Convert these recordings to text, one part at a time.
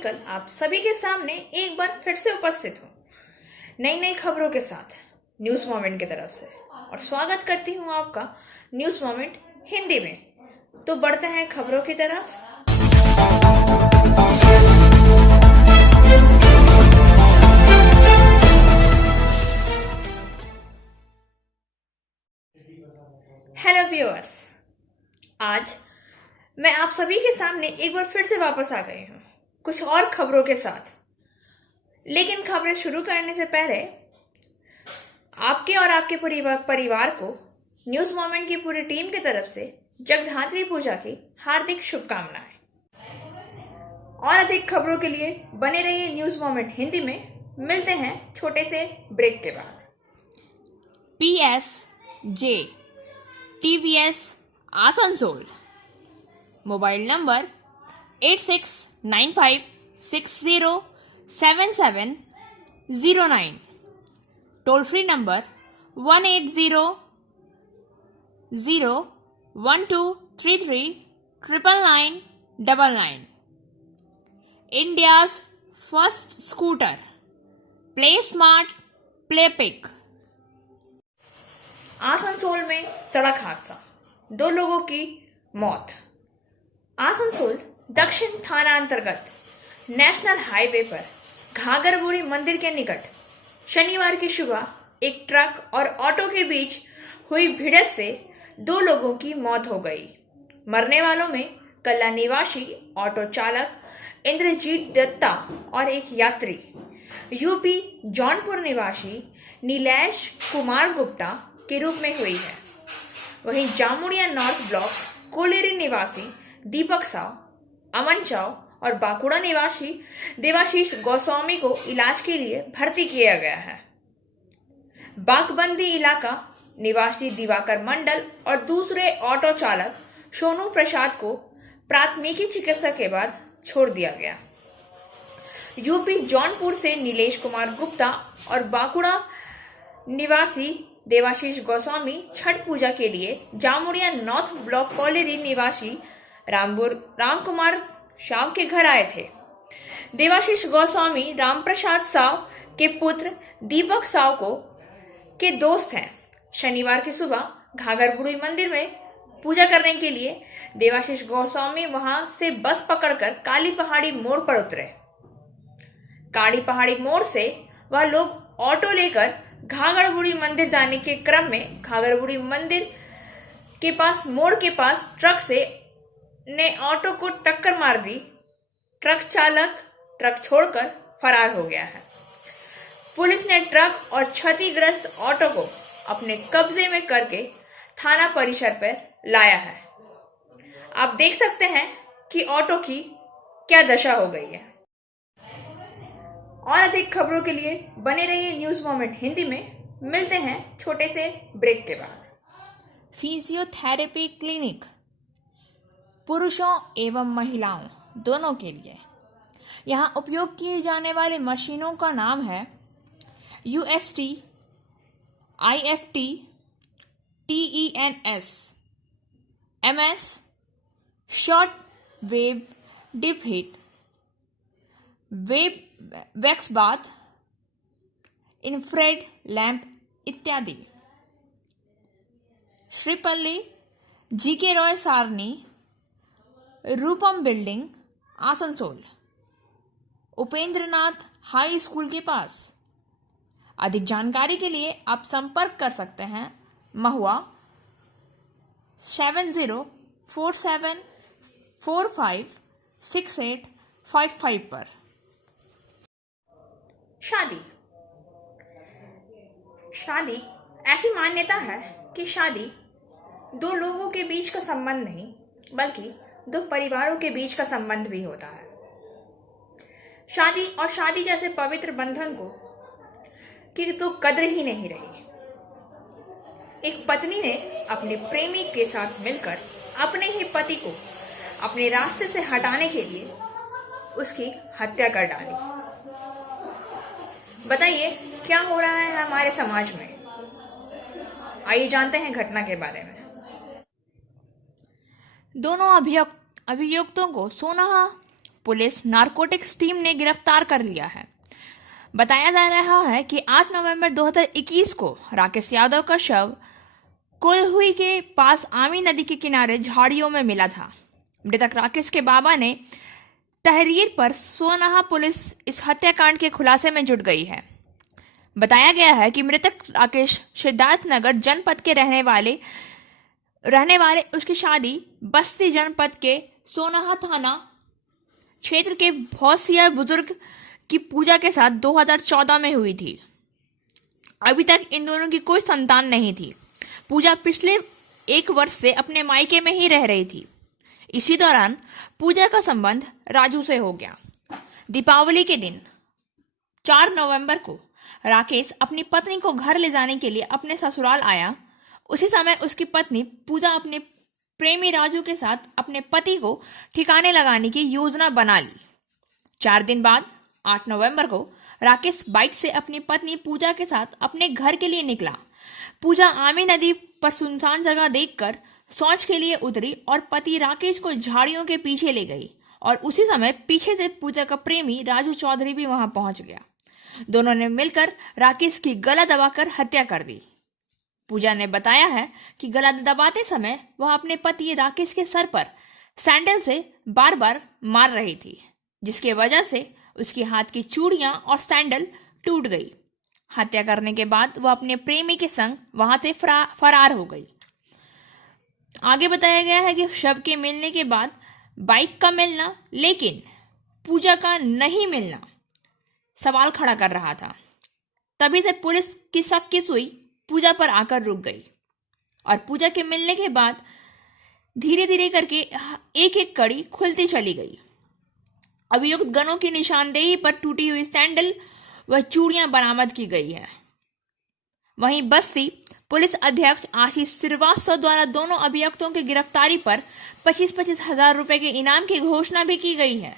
Twinkle आप सभी के सामने एक बार फिर से उपस्थित हूँ नई नई खबरों के साथ न्यूज़ मोमेंट की तरफ से, और स्वागत करती हूँ आपका न्यूज़ मोमेंट हिंदी में। तो बढ़ते हैं खबरों की तरफ। हेलो व्यूअर्स, आज मैं आप सभी के सामने एक बार फिर से वापस आ गई हूँ कुछ और खबरों के साथ। लेकिन खबरें शुरू करने से पहले आपके और आपके परिवार को न्यूज़ मोमेंट की पूरी टीम की तरफ से जगधात्री पूजा की हार्दिक शुभकामनाएं। और अधिक खबरों के लिए बने रहिए न्यूज़ मोमेंट हिंदी में। मिलते हैं छोटे से ब्रेक के बाद। PSJ TVS Asansol, mobile number 8695607709, toll free number 1800123399999। India's first scooter, play smart play pick. Asansol में सड़क हादसा, 2 लोगों की मौत। आसनसोल दक्षिण थाना अंतर्गत नेशनल हाईवे पर घाघरबुड़ी मंदिर के निकट शनिवार की सुबह एक ट्रक और ऑटो के बीच हुई भिड़ंत से 2 लोगों की मौत हो गई। मरने वालों में कल्ला निवासी ऑटो चालक इंद्रजीत दत्ता और एक यात्री यूपी जौनपुर निवासी नीलेश कुमार गुप्ता के रूप में हुई है। वहीं जामुड़िया नॉर्थ ब्लॉक कोलेरी निवासी दीपक साव, अमन चाव और बांकुड़ा निवासी देवाशीष गोस्वामी को इलाज के लिए भर्ती किया गया है। बागबंदी इलाका निवासी दिवाकर मंडल और दूसरे ऑटो चालक सोनू प्रसाद को प्राथमिकी चिकित्सा के बाद छोड़ दिया गया। यूपी जौनपुर से नीलेश कुमार गुप्ता और बांकुड़ा निवासी देवाशीष गोस्वामी छठ पूजा के लिए जामुड़िया नॉर्थ ब्लॉक कोलेरी निवासी राम कुमार साव के घर आए थे। देवाशीष गोस्वामी राम प्रसाद साव के पुत्र दीपक साव के दोस्त हैं। शनिवार की सुबह घाघरबुड़ी मंदिर में पूजा करने के लिए देवाशीष गोस्वामी वहां से बस पकड़कर काली पहाड़ी मोड़ पर उतरे। काली पहाड़ी मोड़ से वह लोग ऑटो लेकर घाघरबुड़ी मंदिर जाने के क्रम में घाघरबुड़ी मंदिर के पास मोड़ के पास ट्रक ने ऑटो को टक्कर मार दी। ट्रक चालक ट्रक छोड़कर फरार हो गया है। पुलिस ने ट्रक और क्षतिग्रस्त ऑटो को अपने कब्जे में करके थाना परिसर पर लाया है। आप देख सकते हैं कि ऑटो की क्या दशा हो गई है। और अधिक खबरों के लिए बने रहिए न्यूज़ मोमेंट हिंदी में। मिलते हैं छोटे से ब्रेक के बाद। फिजियोथेरेपी क्लिनिक पुरुषों एवं महिलाओं दोनों के लिए। यहाँ उपयोग किए जाने वाले मशीनों का नाम है UST, IFT, TENS, MS, short wave deep heat, web wax bath, infrared lamp इत्यादि। Sripally GK Roy Sarani, Rupam building, Asansol, Upendranath high school के पास। अधिक जानकारी के लिए आप संपर्क कर सकते हैं महुआ 7047456855 पर। शादी ऐसी मान्यता है कि शादी 2 लोगों के बीच का संबंध नहीं बल्कि 2 परिवारों के बीच का संबंध भी होता है। शादी और शादी जैसे पवित्र बंधन को की तो कद्र ही नहीं रही। एक पत्नी ने अपने प्रेमी के साथ मिलकर अपने ही पति को अपने रास्ते से हटाने के लिए उसकी हत्या कर डाली। बताइए क्या हो रहा है हमारे समाज में। आइए जानते हैं घटना के बारे में। दोनों अभियुक्तों को सोनाहा पुलिस नारकोटिक्स टीम ने गिरफ्तार कर लिया है। बताया जा रहा है कि 8 नवंबर 2021 को राकेश यादव का शव कोल्हुई के पास आमी नदी के किनारे झाड़ियों में मिला था। मृतक राकेश के बाबा ने तहरीर पर सोनाहा पुलिस इस हत्याकांड के खुलासे में जुट गई है। बताया गया है कि मृतक राकेश सिद्धार्थनगर जनपद के रहने वाले उसकी शादी बस्ती जनपद के सोनाहा थाना क्षेत्र के भौसिया बुजुर्ग की पूजा के साथ 2014 में हुई थी। अभी तक इन दोनों की कोई संतान नहीं थी। पूजा पिछले 1 वर्ष से अपने मायके में ही रह रही थी। इसी दौरान पूजा का संबंध राजू से हो गया। दीपावली के दिन 4 नवंबर को राकेश अपनी पत्नी को घर ले जाने के लिए अपने ससुराल आया। उसी समय उसकी पत्नी पूजा अपने प्रेमी राजू के साथ अपने पति को ठिकाने लगाने की योजना बना ली। 4 दिन बाद 8 नवंबर को राकेश बाइक से अपनी पत्नी पूजा के साथ अपने घर के लिए निकला। पूजा आमी नदी पर सुनसान जगह देखकर शौच के लिए उतरी और पति राकेश को झाड़ियों के पीछे ले गई और उसी समय पीछे से पूजा का प्रेमी राजू चौधरी भी वहां पहुंच गया। दोनों ने मिलकर राकेश की गला दबाकर हत्या कर दी। पूजा ने बताया है कि गला दबाते समय वह अपने पति राकेश के सर पर सैंडल से बार बार मार रही थी, जिसकी वजह से उसके हाथ की चूड़ियां और सैंडल टूट गई। हत्या करने के बाद वह अपने प्रेमी के संग वहां से फरार हो गई। आगे बताया गया है कि शव के मिलने के बाद बाइक का मिलना लेकिन पूजा का नहीं मिलना सवाल खड़ा कर रहा था। तभी से पुलिस की शक की सुई पूजा पर आकर रुक गई और पूजा के मिलने के बाद धीरे धीरे करके एक एक कड़ी खुलती चली गई। अभियुक्त गणों की निशानदेही पर टूटी हुई सैंडल व चूड़ियां बरामद की गई है। वहीं बस्ती पुलिस अध्यक्ष आशीष श्रीवास्तव द्वारा दोनों अभियुक्तों की गिरफ्तारी पर 25-25 हजार रुपए के इनाम की घोषणा भी की गई है।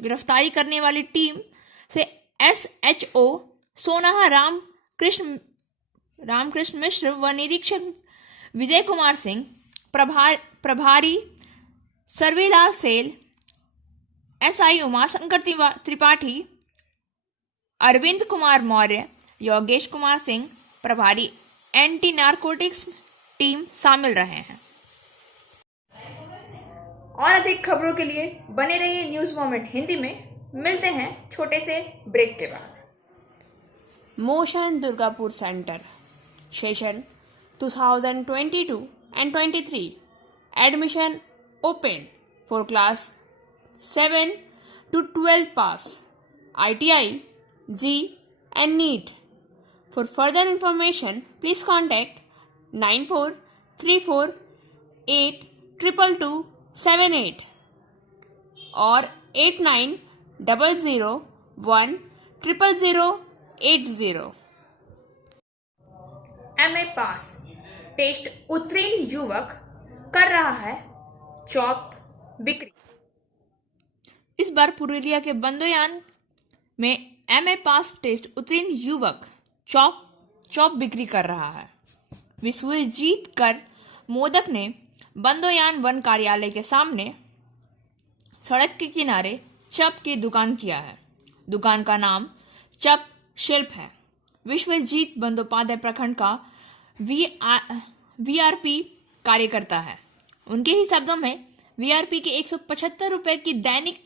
गिरफ्तारी करने वाली टीम से SHO सोनाहा रामकृष्ण मिश्र व निरीक्षक विजय कुमार सिंह, प्रभारी सर्वेलाल सेल, SI उमाशंकर त्रिपाठी, अरविंद कुमार मौर्य, योगेश कुमार सिंह, प्रभारी एंटी नारकोटिक्स टीम शामिल रहे हैं। और अधिक खबरों के लिए बने रहिए न्यूज मोमेंट हिंदी में। मिलते हैं छोटे से ब्रेक के बाद। Motion Durgapur centre session 2022 and 23 admission open for class 7 to 12 pass, ITI, G and NEET. For further information, please contact 9434822278 or 8900010080. MA pass test उत्तीर्ण युवक कर रहा है चॉप बिक्री। इस बार पुरुलिया के बंदोयान में MA पास टेस्ट उत्तीर्ण युवक चॉप बिक्री कर रहा है। विश्वजीत कर मोदक ने बंदोयान वन कार्यालय के सामने सड़क के किनारे चप की दुकान किया है। दुकान का नाम चप शिल्प है। विश्वजीत बंदोपाध्याय प्रखंड का VRP कार्यकर्ता है। उनके ही शब्दों में VRP के 175 रुपए की दैनिक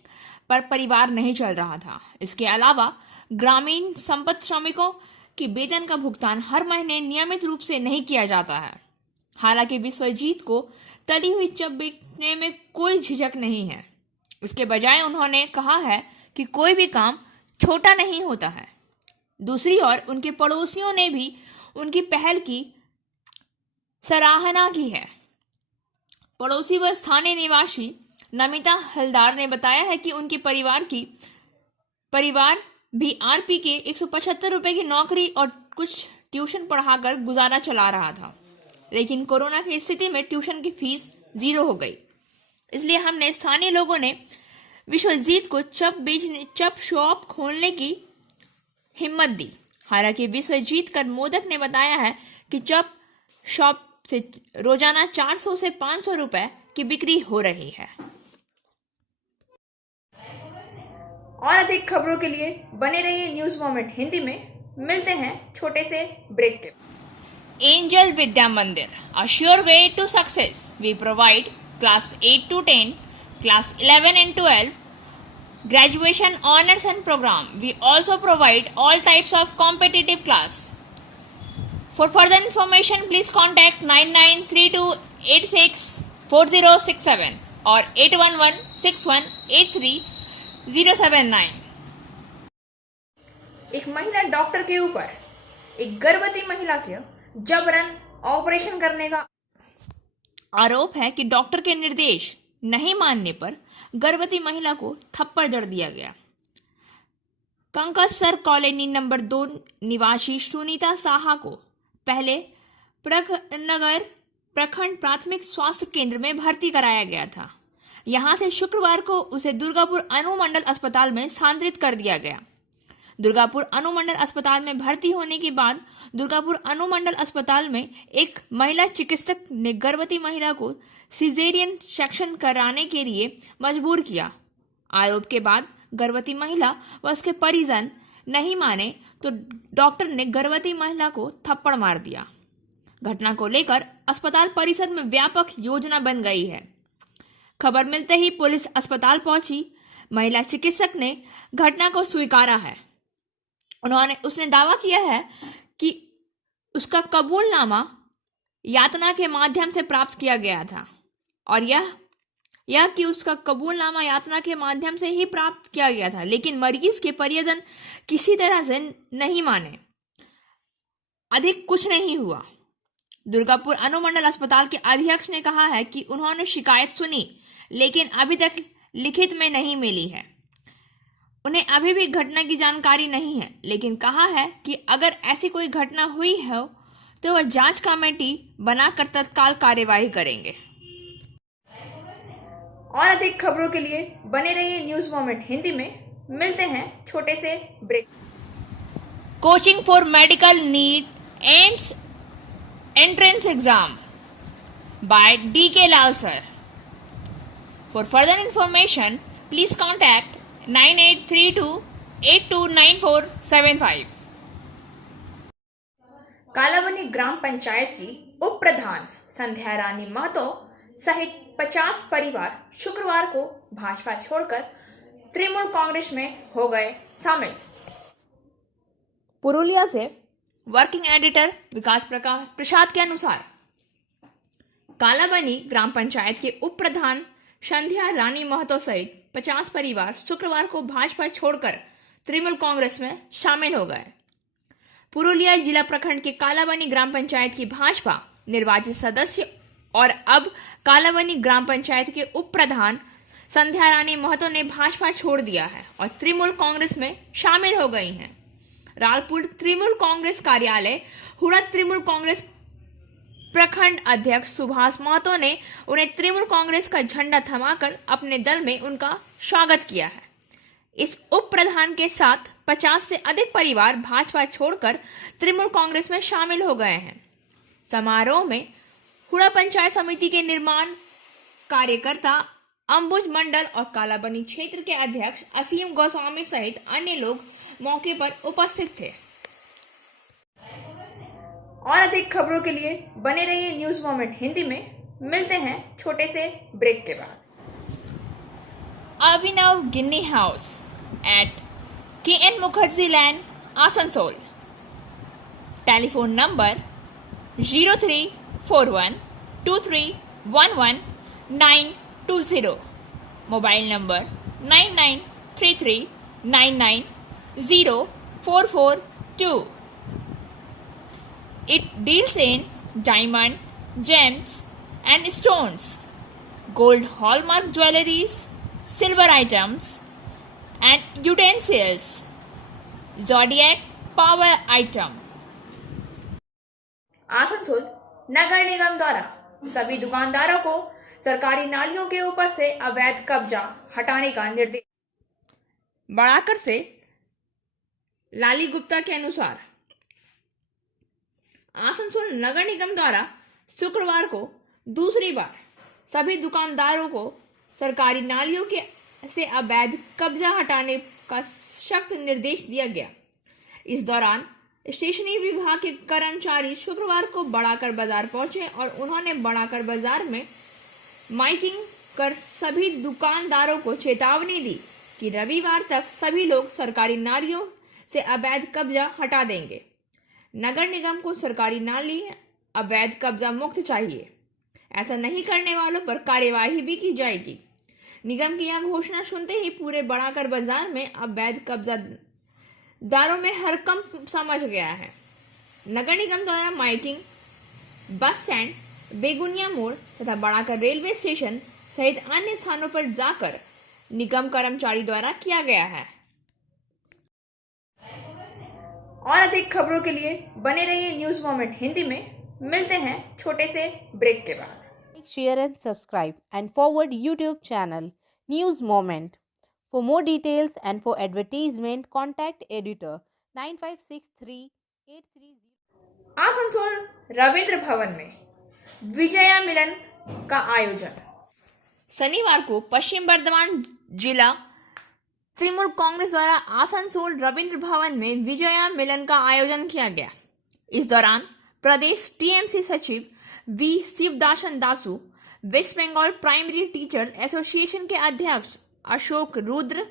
पर परिवार नहीं चल रहा था। इसके अलावा ग्रामीण संपत्ति श्रमिकों की वेतन का भुगतान हर महीने नियमित रूप से नहीं किया जाता है। हालांकि विश्वजीत को तली हुई चप बेचने में कोई झिझक नहीं है। इसके बजाय उन्होंने कहा है कि कोई भी काम छोटा नहीं होता है। दूसरी ओर उनके पड़ोसियों ने भी उनकी पहल की सराहना की है। पड़ोसी व स्थानीय निवासी नमिता हलदार ने बताया है कि उनके परिवार भी RP के 175 रुपए की नौकरी और कुछ ट्यूशन पढ़ाकर गुजारा चला रहा था, लेकिन कोरोना की स्थिति में ट्यूशन की फीस 0 हो गई। इसलिए हमने स्थानीय लोगों ने विश्वजीत को चप शॉप खोलने की हिम्मत दी। हालांकि विश्वजीत कर मोदक ने बताया है कि चप शॉप से रोजाना 400 से 500 रुपए की बिक्री हो रही है। और अधिक खबरों के लिए बने रहिए न्यूज मोमेंट हिंदी में। मिलते हैं छोटे से ब्रेक के। Angel Vidya Mandir, a sure way to success. We provide class 8 to 10, class 11 and 12, graduation honors and program. We also provide all types of competitive class. For further information, please contact 9932864067 or 8116183079. एक महिला doctor के ऊपर एक गर्भवती महिला के जबरन operation करने का आरोप है कि डॉक्टर के निर्देश नहीं मानने पर गर्भवती महिला को थप्पड़ जड़ दिया गया। कंकसर कॉलोनी नंबर 2 निवासी सुनीता साहा को पहले नगर प्रखंड प्राथमिक स्वास्थ्य केंद्र में भर्ती कराया गया था। यहां से शुक्रवार को उसे दुर्गापुर अनुमंडल अस्पताल में स्थानांतरित कर दिया गया। दुर्गापुर अनुमंडल अस्पताल में भर्ती होने के बाद दुर्गापुर अनुमंडल अस्पताल में एक महिला चिकित्सक ने गर्भवती महिला को सिजेरियन सेक्शन कराने के लिए मजबूर किया। आरोप के बाद गर्भवती महिला व उसके परिजन नहीं माने तो डॉक्टर ने गर्भवती महिला को थप्पड़ मार दिया। घटना को लेकर अस्पताल परिसर में व्यापक योजना बन गई है। खबर मिलते ही पुलिस अस्पताल पहुंची। महिला चिकित्सक ने घटना को स्वीकारा है। उसने दावा किया है कि उसका कबूलनामा यातना के माध्यम से प्राप्त किया गया था और यह कि उसका कबूलनामा यातना के माध्यम से ही प्राप्त किया गया था, लेकिन मरीज के परिजन किसी तरह से नहीं माने। अधिक कुछ नहीं हुआ। दुर्गापुर अनुमंडल अस्पताल के अधीक्षक ने कहा है कि उन्होंने शिकायत सुनी लेकिन अभी तक लिखित में नहीं मिली है। उन्हें अभी भी घटना की जानकारी नहीं है, लेकिन कहा है कि अगर ऐसी कोई घटना हुई हो तो वह जांच कमेटी बनाकर तत्काल कार्यवाही करेंगे। और अधिक खबरों के लिए बने रहिए न्यूज मोमेंट हिंदी में। मिलते हैं छोटे से break. Coaching for medical NEET ends entrance exam by D.K. Lal sir. For further information, please contact 9832829475. Kalawani ग्राम पंचायत की उप प्रधान संध्या रानी महतो सहित 50 परिवार शुक्रवार को भाजपा छोड़कर तृणमूल कांग्रेस में हो गए शामिल। पुरुलिया से वर्किंग एडिटर विकास प्रसाद के अनुसार कालाबनी ग्राम पंचायत के उप प्रधान संध्या रानी महतो सहित 50 परिवार शुक्रवार को भाजपा छोड़कर तृणमूल कांग्रेस में शामिल हो गए। पुरुलिया जिला प्रखंड के कालाबनी ग्राम पंचायत की भाजपा निर्वाचित सदस्य और अब कालाबनी ग्राम पंचायत के उप प्रधान संध्या रानी महतो ने भाजपा छोड़ दिया है और तृणमूल कांग्रेस में शामिल हो गई हैं। रालपुर तृणमूल कांग्रेस कार्यालय हुड़ा तृणमूल कांग्रेस प्रखंड अध्यक्ष सुभाष महतो ने उन्हें तृणमूल कांग्रेस का झंडा थमाकर अपने दल में उनका स्वागत किया है। इस उप प्रधान के साथ 50 से अधिक परिवार भाजपा छोड़कर तृणमूल कांग्रेस में शामिल हो गए हैं। समारोह में हुड़ा पंचायत समिति के निर्माण कार्यकर्ता अंबुज मंडल और कालाबनी क्षेत्र के अध्यक्ष असीम गोस्वामी सहित अन्य लोग मौके पर उपस्थित थे। और अधिक खबरों के लिए बने रहिए न्यूज मोमेंट हिंदी में। मिलते हैं छोटे से ब्रेक के बाद। Abhinav Ginni house at KN Mukherjee land Asansol. Telephone number 0341231190। Mobile number 9933990442। It deals in diamond, gems and stones, gold hallmark jewelries, silver items and utensils, zodiac power item. Asansol नगर निगम द्वारा सभी दुकानदारों को सरकारी नालियों के ऊपर से अवैध कब्जा हटाने का निर्देश। बड़ाकर से लाली गुप्ता के अनुसार आसनसोल नगर निगम द्वारा शुक्रवार को दूसरी बार सभी दुकानदारों को सरकारी नालियों के से अवैध कब्जा हटाने का सख्त निर्देश दिया गया। इस दौरान स्टेशनरी विभाग के कर्मचारी शुक्रवार को बड़ाकर बाजार पहुंचे और उन्होंने बड़ाकर बाजार में माइकिंग कर सभी दुकानदारों को चेतावनी दी कि रविवार तक सभी लोग सरकारी नालियों से अवैध कब्जा हटा देंगे। नगर निगम को सरकारी नाली अवैध कब्जा मुक्त चाहिए। ऐसा नहीं करने वालों पर कार्यवाही भी की जाएगी। निगम की यह घोषणा सुनते ही पूरे बड़ाकर बाजार में अवैध कब्जादारों में हड़कंप समझ गया है। नगर निगम द्वारा माइकिंग बस स्टैंड, बेगुनिया मोड़ तथा बड़ाकर रेलवे स्टेशन सहित अन्य स्थानों पर जाकर निगम कर्मचारी द्वारा किया गया है। और अधिक खबरों के लिए बने रहिए न्यूज मोमेंट हिंदी में। मिलते हैं छोटे से ब्रेक के बाद। Share and subscribe and forward YouTube channel News Moment. For more details and for advertisement, contact editor 956383. Asansol Ravindra Bhavan में विजया मिलन का आयोजन। शनिवार को पश्चिम बर्धमान जिला तृणमूल कांग्रेस द्वारा आसनसोल रविंद्र भवन में विजया मिलन का आयोजन किया गया। इस दौरान प्रदेश टीएमसी सचिव V Sivadasan Dasu, west Bengal primary teacher association के अध्यक्ष अशोक रुद्र,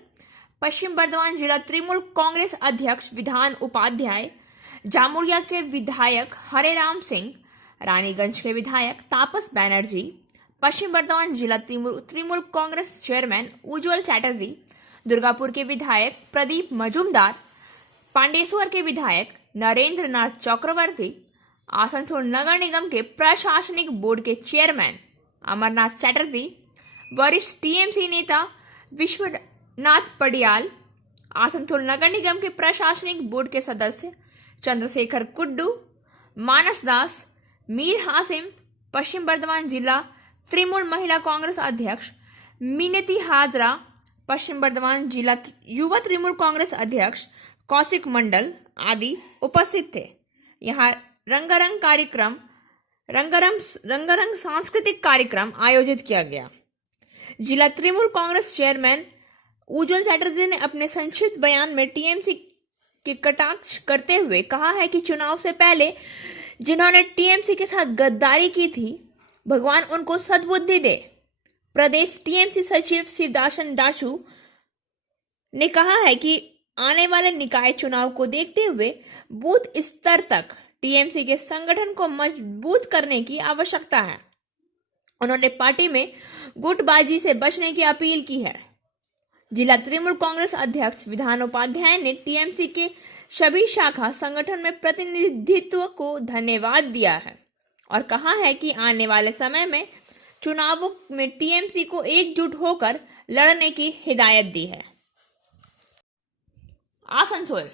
पश्चिम बर्धमान जिला तृणमूल कांग्रेस अध्यक्ष विधान उपाध्याय, जामुड़िया के विधायक हरेराम सिंह, रानीगंज के विधायक तापस बैनर्जी, पश्चिम बर्धमान जिला तृणमूल कांग्रेस चेयरमैन उज्जवल चैटर्जी, दुर्गापुर के विधायक प्रदीप मजूमदार, पांडेश्वर के विधायक नरेंद्र नाथ चक्रवर्ती, आसनसोल नगर निगम के प्रशासनिक बोर्ड के चेयरमैन अमरनाथ चैटर्जी, वरिष्ठ टीएमसी नेता विश्वनाथ पडियाल, आसनसोल नगर निगम के प्रशासनिक बोर्ड के सदस्य चंद्रशेखर कुड्डू, मानस दास, मीर हासिम, पश्चिम बर्धमान जिला तृणमूल महिला कांग्रेस अध्यक्ष मिनती हाजरा, पश्चिम बर्धमान जिला युवा तृणमूल कांग्रेस अध्यक्ष कौशिक मंडल आदि उपस्थित थे। यहाँ रंगारंग सांस्कृतिक कार्यक्रम आयोजित किया गया। जिला तृणमूल कांग्रेस चेयरमैन उज्जवल चैटर्जी ने अपने संक्षिप्त बयान में टीएमसी के कटाक्ष करते हुए कहा है कि चुनाव से पहले जिन्होंने टीएमसी के साथ गद्दारी की थी, भगवान उनको सद्बुद्धि दे। प्रदेश टीएमसी सचिव शिवदासन दासु ने कहा है कि आने वाले निकाय चुनाव को देखते हुए बूथ स्तर तक टीएमसी के संगठन को मजबूत करने की आवश्यकता है। उन्होंने पार्टी में गुटबाजी से बचने की अपील की है। जिला तृणमूल कांग्रेस अध्यक्ष विधान उपाध्याय ने टीएमसी के सभी शाखा संगठन में प्रतिनिधित्व को धन्यवाद दिया है और कहा है कि आने वाले समय में चुनावों में टीएमसी को एकजुट होकर लड़ने की हिदायत दी है। आसनसोल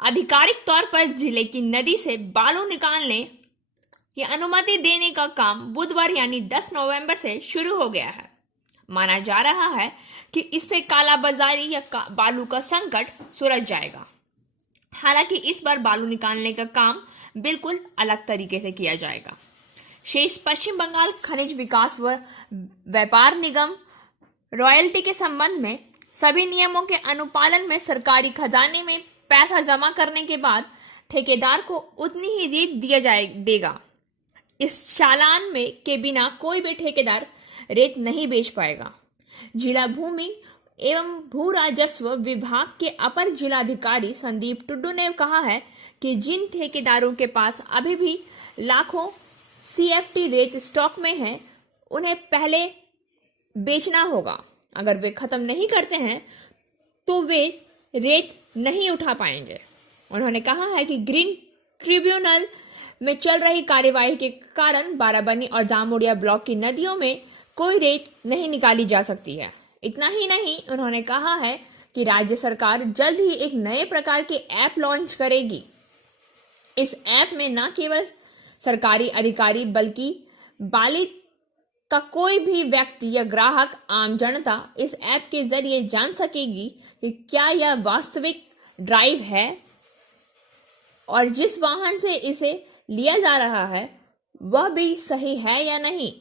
आधिकारिक तौर पर जिले की नदी से बालू निकालने की अनुमति देने का काम बुधवार यानी 10 नवंबर से शुरू हो गया है। माना जा रहा है कि इससे कालाबाजारी या बालू का संकट सुलझ जाएगा। हालांकि इस बार बालू निकालने का काम बिल्कुल अलग तरीके से किया जाएगा। शेष पश्चिम बंगाल खनिज विकास व व्यापार निगम रॉयल्टी के संबंध में सभी नियमों के अनुपालन में सरकारी खजाने में पैसा जमा करने के बाद ठेकेदार को उतनी ही रेत देगा। इस चालान में के बिना कोई भी ठेकेदार रेत नहीं बेच पाएगा। जिला भूमि एवं भू राजस्व विभाग के अपर जिलाधिकारी संदीप टुड्डू ने कहा है कि जिन ठेकेदारों के पास अभी भी लाखों सीएफटी रेत स्टॉक में है, उन्हें पहले बेचना होगा। अगर वे खत्म नहीं करते हैं तो वे रेत नहीं उठा पाएंगे। उन्होंने कहा है कि ग्रीन ट्रिब्यूनल में चल रही कार्यवाही के कारण बाराबनी और जामुड़िया ब्लॉक की नदियों में कोई रेत नहीं निकाली जा सकती है। इतना ही नहीं, उन्होंने कहा है कि राज्य सरकार जल्द ही एक नए प्रकार के ऐप लॉन्च करेगी। इस ऐप में न केवल सरकारी अधिकारी बल्कि बाली का कोई भी व्यक्ति या ग्राहक आम जनता इस ऐप के जरिए जान सकेगी कि क्या यह वास्तविक ड्राइव है और जिस वाहन से इसे लिया जा रहा है वह भी सही है या नहीं।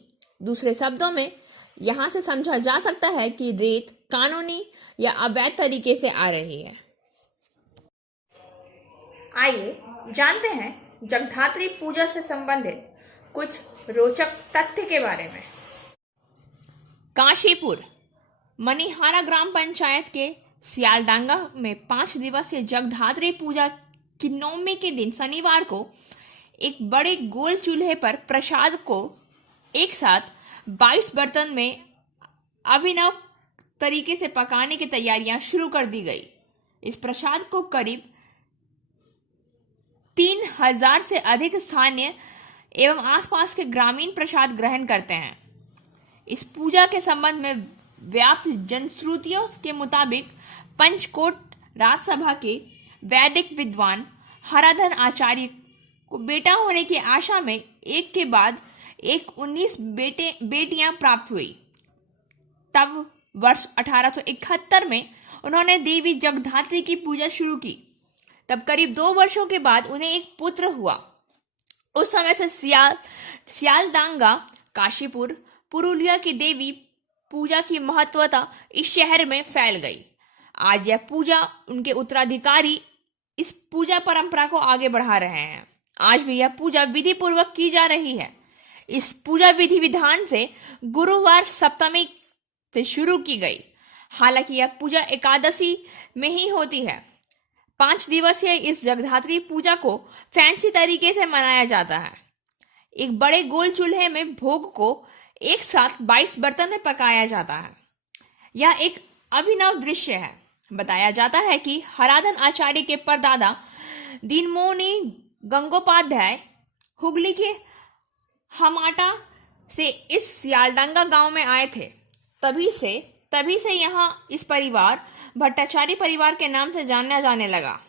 दूसरे शब्दों में यहाँ से समझा जा सकता है कि रेत कानूनी या अवैध तरीके से आ रही है। आइए जानते हैं जगधात्री पूजा से संबंधित कुछ रोचक तथ्य के बारे में। काशीपुर मनिहारा ग्राम पंचायत के सियालडांगा में 5 दिवसीय जगधात्री पूजा की नवमी के दिन शनिवार को एक बड़े गोल चूल्हे पर प्रसाद को एक साथ 22 बर्तन में अभिनव तरीके से पकाने की तैयारियां शुरू कर दी गई। इस प्रसाद को करीब 3000 से अधिक स्थानीय एवं आसपास के ग्रामीण प्रसाद ग्रहण करते हैं। इस पूजा के संबंध में व्याप्त जनश्रुतियों के मुताबिक पंचकोट राज्यसभा के वैदिक विद्वान हराधन आचार्य को बेटा होने की आशा में एक के बाद एक 19 बेटियां प्राप्त हुई। तब वर्ष 1871 में उन्होंने देवी जगधात्री की पूजा शुरू की। तब करीब 2 वर्षों के बाद उन्हें एक पुत्र हुआ। उस समय से सियालदांगा काशीपुर पुरुलिया की देवी पूजा की महत्वता इस शहर में फैल गई। आज यह पूजा उनके उत्तराधिकारी इस पूजा परंपरा को आगे बढ़ा रहे हैं। आज भी यह पूजा विधि पूर्वक की जा रही है। इस पूजा विधि विधान से गुरुवार सप्तमी से शुरू की गई। हालांकि यह पूजा एकादशी में ही होती है। 5 दिवसीय इस जगधात्री पूजा को फैंसी तरीके से मनाया जाता है। एक बड़े गोल चूल्हे में भोग को एक साथ 22 बर्तन में पकाया जाता है। यह एक अभिनव दृश्य है। बताया जाता है कि हराधन आचार्य के परदादा दीनमोनी गंगोपाध्याय हुगली के हमाटा से इस सियालडांगा गांव में आए थे। तभी से यहाँ इस परिवार भट्टाचार्य परिवार के नाम से जाना जाने लगा।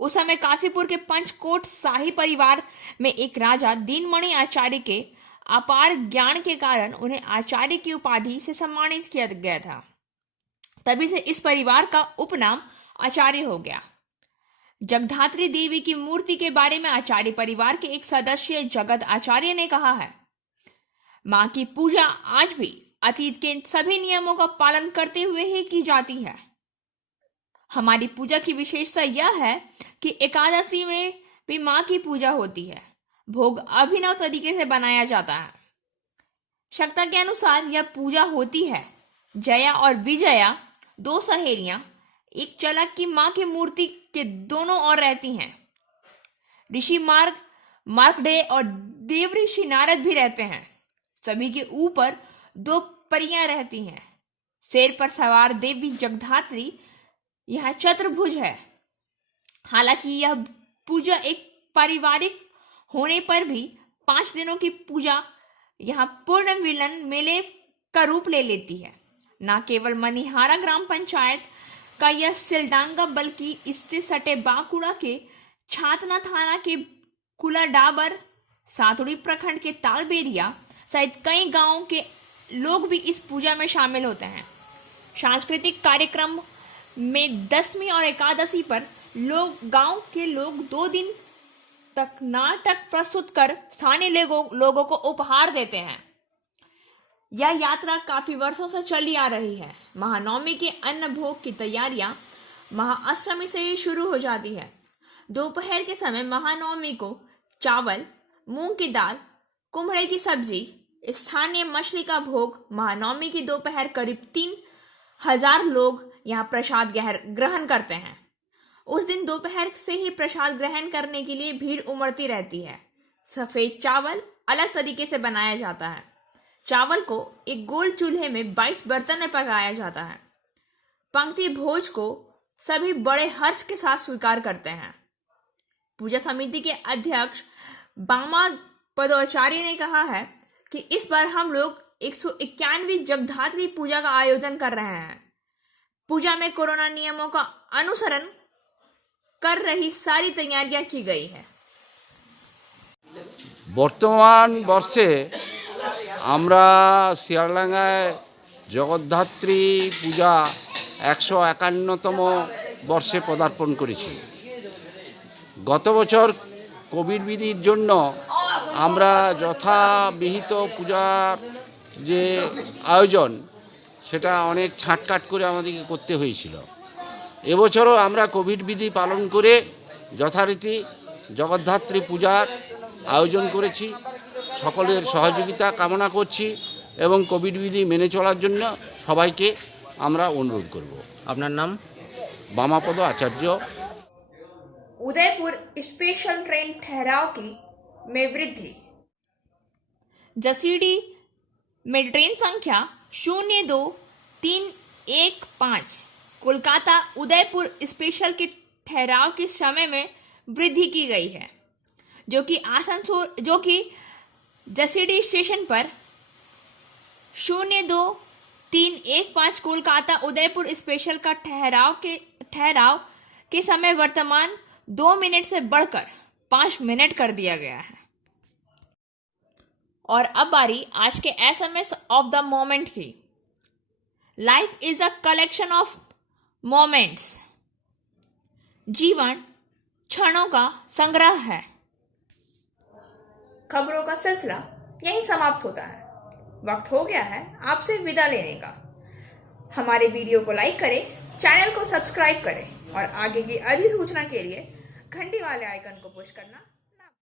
उस समय काशीपुर के पंचकोट शाही परिवार में एक राजा दीनमणि आचार्य के अपार ज्ञान के कारण उन्हें आचार्य की उपाधि से सम्मानित किया गया था। तभी से इस परिवार का उपनाम आचार्य हो गया। जगधात्री देवी की मूर्ति के बारे में आचार्य परिवार के एक सदस्य जगत आचार्य ने कहा है, मां की पूजा आज भी अतीत के सभी नियमों का पालन करते हुए ही की जाती है। हमारी पूजा की विशेषता यह है कि एकादशी में भी मां की पूजा होती है। भोग अभिनव तरीके से बनाया जाता है। शक्ता के अनुसार यह पूजा होती है। जया और विजया 2 सहेलियां एक चलक की मां की मूर्ति के दोनों ओर रहती हैं। ऋषि मार्कंडेय और देव ऋषि नारद भी रहते हैं। सभी के ऊपर 2 परियां रहती हैं। शेर पर सवार देवी जगधात्री यह चतुर्भुज है। हालांकि यह पूजा एक पारिवारिक होने पर भी 5 दिनों की पूजा यहाँ पूर्ण मिलन मेले का रूप ले लेती है। न केवल मनिहारा ग्राम पंचायत का यह सिलडांगा बल्कि इससे सटे बांकुड़ा के छातना थाना के कुला डाबर, सातुड़ी प्रखंड के तालबेरिया सहित कई गांवों के लोग भी इस पूजा में शामिल होते हैं। सांस्कृतिक कार्यक्रम में दशमी और एकादशी पर गांव के लोग 2 दिन तक नाटक प्रस्तुत कर स्थानीय लोगों को उपहार देते हैं। यह यात्रा काफी वर्षों से चली आ रही है। महानवमी के अन्न भोग की तैयारियां महाअष्टमी से ही शुरू हो जाती है। दोपहर के समय महानवमी को चावल, मूंग की दाल, कुम्हड़े की सब्जी, स्थानीय मछली का भोग। महानवमी की दोपहर करीब 3000 लोग यहाँ प्रसाद ग्रहण करते हैं। उस दिन दोपहर से ही प्रसाद ग्रहण करने के लिए भीड़ उमड़ती रहती है। सफेद चावल अलग तरीके से बनाया जाता है। चावल को एक गोल चूल्हे में 22 बर्तन में पकाया जाता है। पंक्ति भोज को सभी बड़े हर्ष के साथ स्वीकार करते हैं। पूजा समिति के अध्यक्ष बामा पदोचार्य ने कहा है कि इस बार हम लोग 191वीं जगधात्री पूजा का आयोजन कर रहे हैं। पूजा में कोरोना नियमों का अनुसरण कर रही सारी तैयारियां की गई है। বর্তমান বর্ষে আমরা শিয়ালডাঙ্গায় জগদ্ধাত্রী পূজা 151তম বর্ষে পদার্পণ করেছি। গত বছর কোভিড বিধির জন্য আমরা যথাবিহিত পূজার যে আয়োজন সেটা অনেক ছাঁটকাট করে আমাদেরকে করতে হয়েছিল। এবছরও আমরা কোভিড বিধি পালন করে যথারীতি জগদ্ধাত্রী পূজার আয়োজন করেছি। সকলের সহযোগিতা কামনা করছি এবং কোভিড বিধি মেনে চলার জন্য সবাইকে আমরা অনুরোধ করব। আপনার নাম? বামাপদ আচার্য। उदयपुर स्पेशल ट्रेन ठहराव की में वृद्धि। जसीडी में ट्रेन संख्या 02-315 कोलकाता उदयपुर स्पेशल के ठहराव के समय में वृद्धि की गई है, जो कि जसीडी स्टेशन पर 02-315 कोलकाता उदयपुर स्पेशल का ठहराव के समय वर्तमान 2 मिनट से बढ़कर 5 मिनट कर दिया गया है। और अब बारी आज के SMS ऑफ द मोमेंट की। Life is a collection of moments. जीवन क्षणों का संग्रह है। खबरों का सिलसिला यहीं समाप्त होता है। वक्त हो गया है आपसे विदा लेने का। हमारे वीडियो को लाइक करें, चैनल को सब्सक्राइब करें और आगे की अधिसूचना के लिए घंटी वाले आइकन को पुश करना